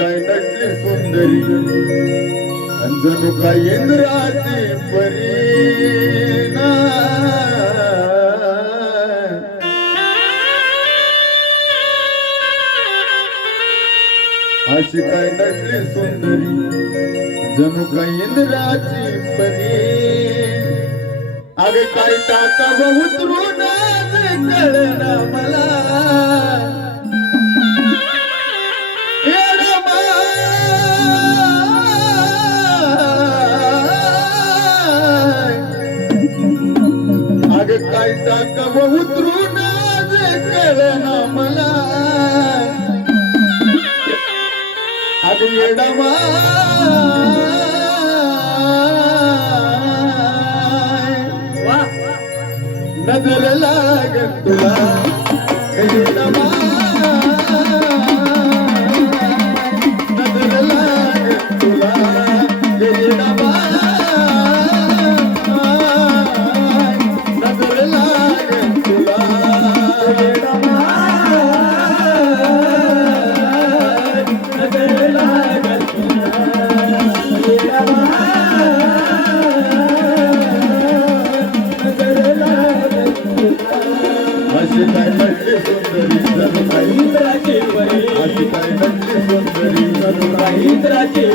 काय नटली सुंदरी जणू काय इंद्राची परी अशी काय नटली सुंदरी जणू काय इंद्राची परी अगे काय टाका उतरून कळना मला. उतरून कळना मला अडमा नजर लाग तुला.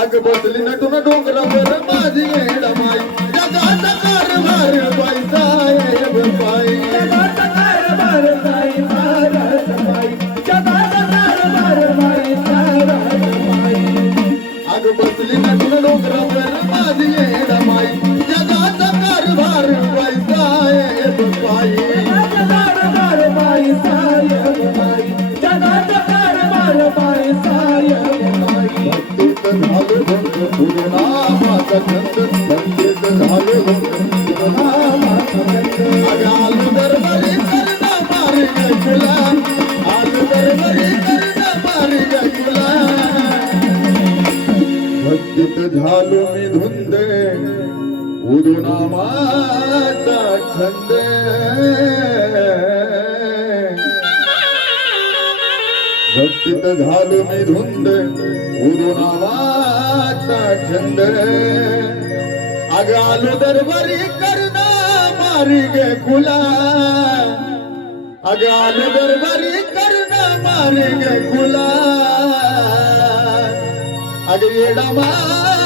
आग बसली नटून डोंगरावर माझी येडमाई. झालो मी धुंद उदू नामाचा छंद. भक्तीत झालो मी धुंद उदू नामाचा छंद आगालो दरबारी करना मारी गे खुला. अगाल दरबारी करना मारे गे गुला अग येडा मा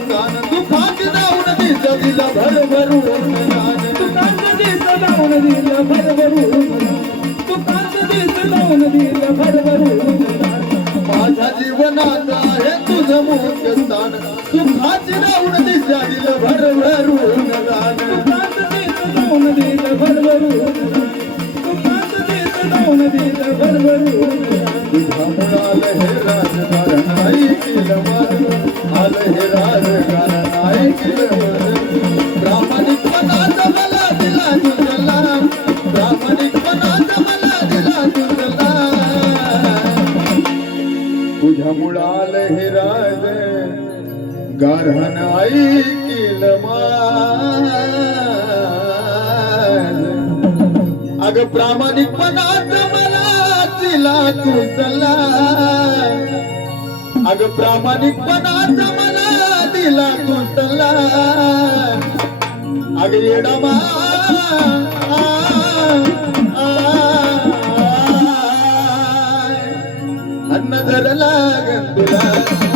स्थान. दुःखात जाऊन दिस दिला भरभरून दान तुकांत दिस दिस माझ्या जीवनात आहे तुझं मुख्य स्थान. सुखाची राहून दिशा दिलं भरभरून दान तुकांत दिस लावून दिस लावून दिलं भरभरून तुझ्या मुलाला हे राजकारण नाही दिला तुझ्या मुळाल हे राज गारहन ऐकिल अग प्रामाणिकपणाच मला तिला तुझला अग प्रामाणिकपणाच मला दिला तुझला अग येडमा अन्न जर लागन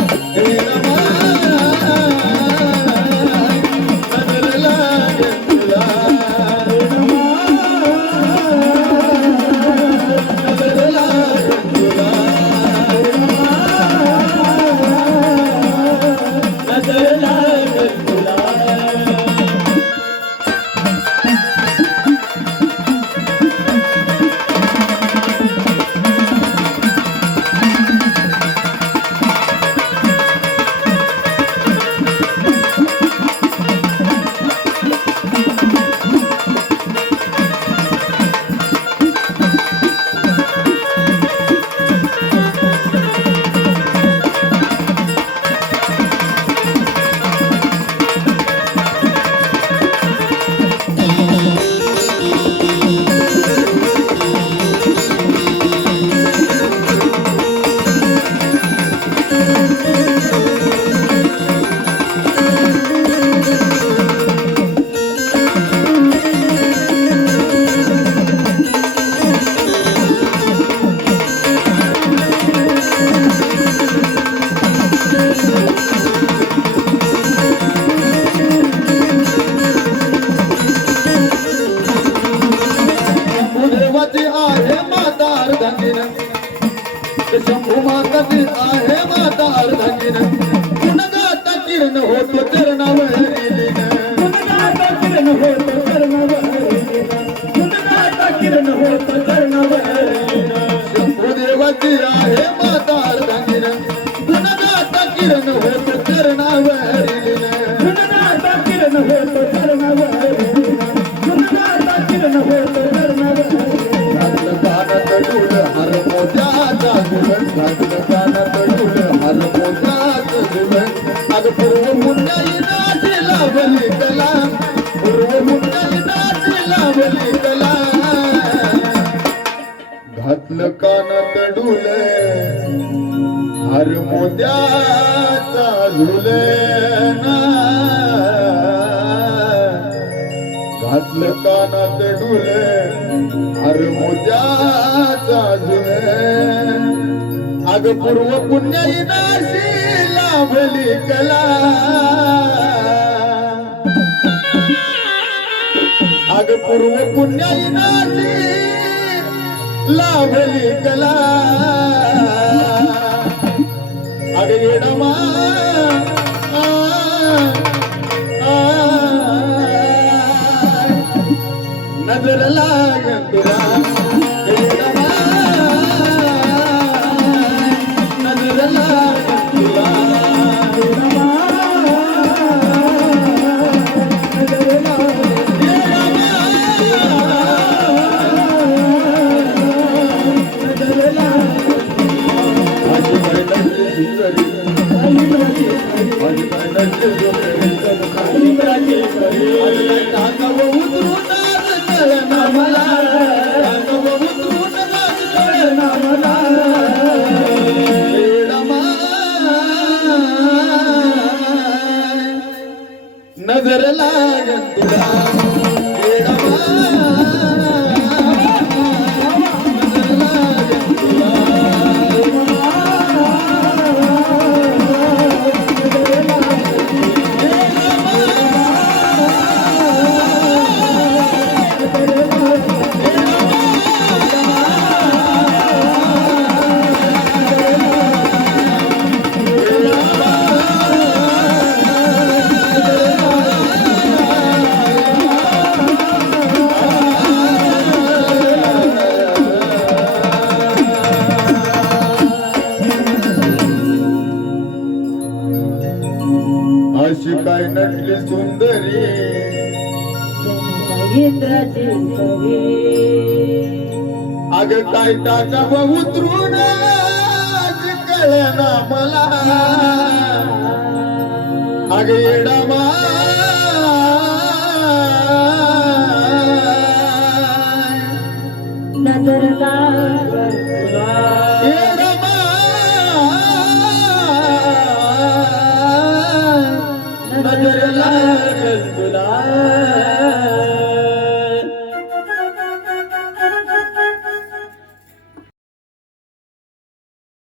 घातलं कानात डुल हर मोत्याचा झुले. कानात डुले हर मोत्याचा झुले अग पूर्व पुण्याई नाशी लाभली कला. अग पूर्व पुण्याई नाशी लाभली कला. अग येडमा नजर नजर लागन त्यातली सुंदरी इंद्राची कवी। अग काय टाका उतरून कळना मला। अग येडामा